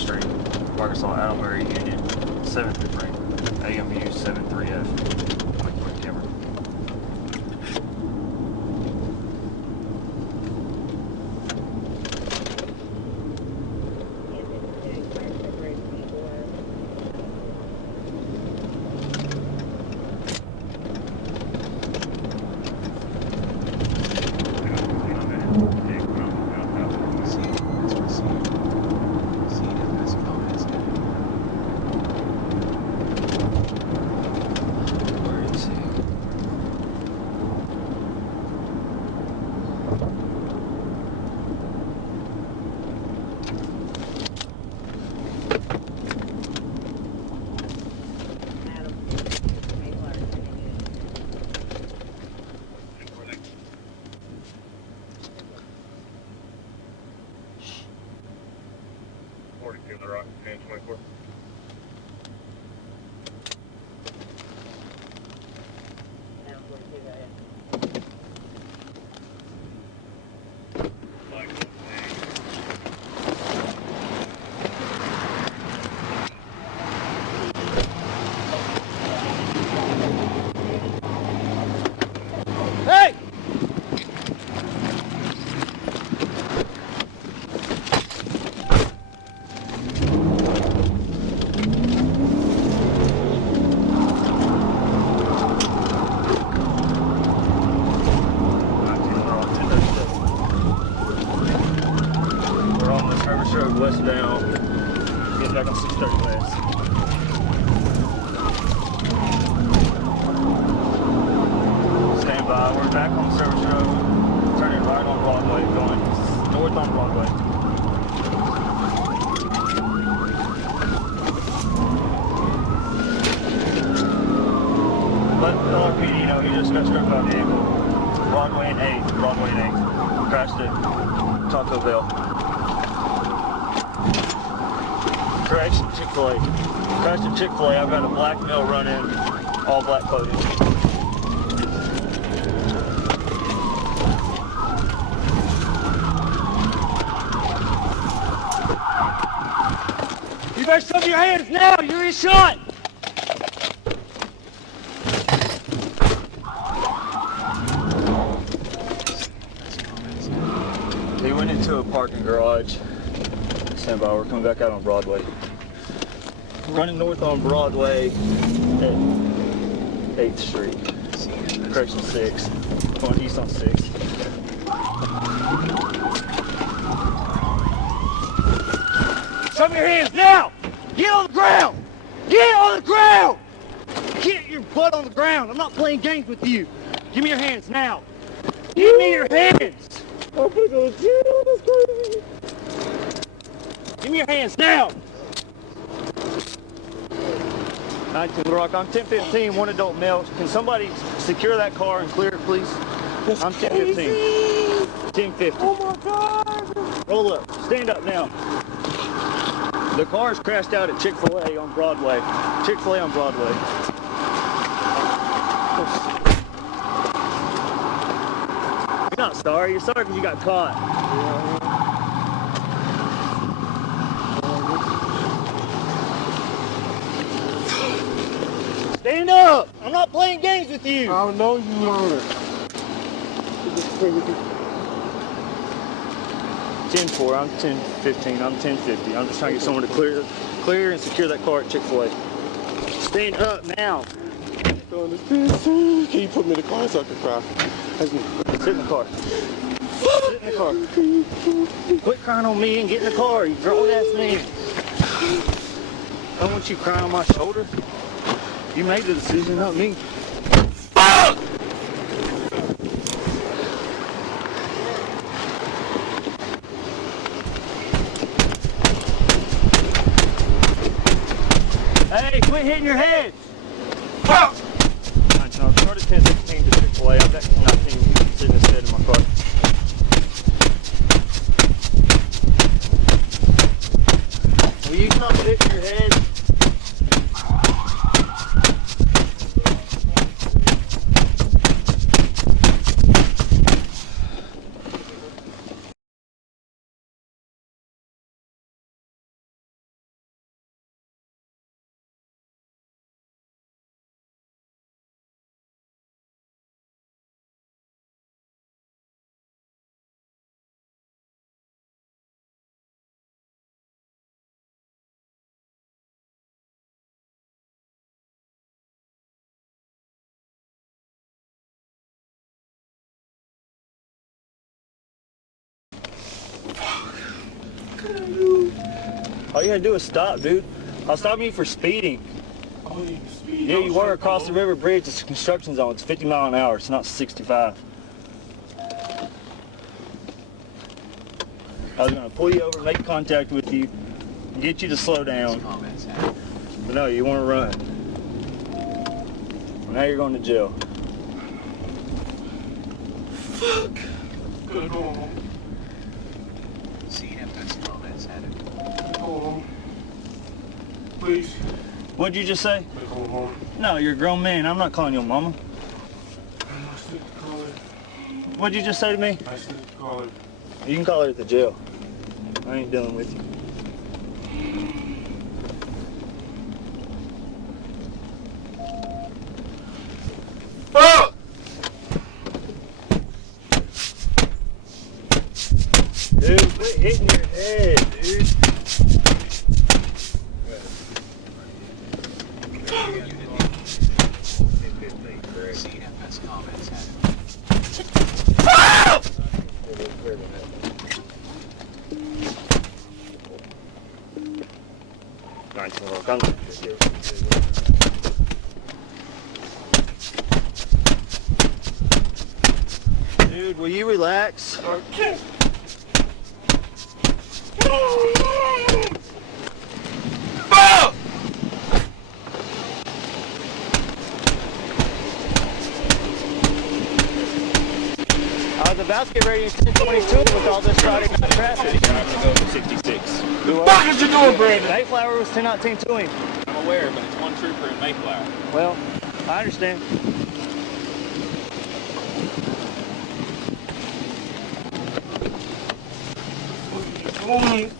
Street, Arkansas, Albury, Union, 7th ring, AMU 73F, 2020 Camry. The rock, 1024. Hey! Westbound, get back on 630 West. Stand by, we're back on Service Road, turning right on Broadway, going north on Broadway. Let LRPD know he just got struck by a vehicle. Broadway and 8, Broadway and 8. Crashed at Taco Bell. Correction, Chick-fil-A. Crashed at Chick-fil-A. I've got a black male run in, all black clothing. You better show me your hands now. You're in shot. He went into a parking garage. Stand by, we're coming back out on Broadway. Running north on Broadway at 8th Street. Correction 6. Going east on 6. Show me your hands now! Get on the ground! Get on the ground! Get your butt on the ground! I'm not playing games with you. Give me your hands now. Give me your hands! I'm gonna go to jail. That's crazy. Give me your hands now! 19 Rock, I'm 1015, one adult male. Can somebody secure that car and clear it, please? That's I'm 1015. 1050. Oh my God! Roll up. Stand up now. The car's crashed out at Chick-fil-A on Broadway. Chick-fil-A on Broadway. You're not sorry. You're sorry because you got caught. Stand up! I'm not playing games with you! I know you aren't. 10-4, I'm 10-15, I'm 10-50. I'm just trying to get someone to clear and secure that car at Chick-fil-A. Stand up now. Can you put me in the car so I can cry? Sit in the car. Sit in the car. Quit crying on me and get in the car, you grown ass man. I don't want you crying on my shoulder. You made the decision, not me. Hey, quit hitting your head! I started 10-16 to Chick-fil-A. I've got 19 sitting instead in my car. Will you stop hitting your head? All you gotta do is stop, dude. I'll stop you for speeding. Oh, you speed. Yeah, you were across the river bridge. It's a construction zone. It's 50 miles an hour. It's not 65. I was gonna pull you over, make contact with you, get you to slow down. But no, you wanna run. Now you're going to jail. Fuck. Gotta go home. Go home. Please. What'd you just say? Gotta go home. No, you're a grown man. I'm not calling you a mama. I said call it. What'd you just say to me? I said call it. You can call her at the jail. I ain't dealing with you. Fuck! Dude, quit hitting your head, dude. Dude, will you relax? Okay. Fuck! I was about to get ready at 10:22 with all this Friday night traffic. I'm gonna go to 66. What the fuck is you doing, Brandon? Mayflower was 10:19 to him. I'm aware, but it's one trooper in Mayflower. Well, I understand. What are you doing?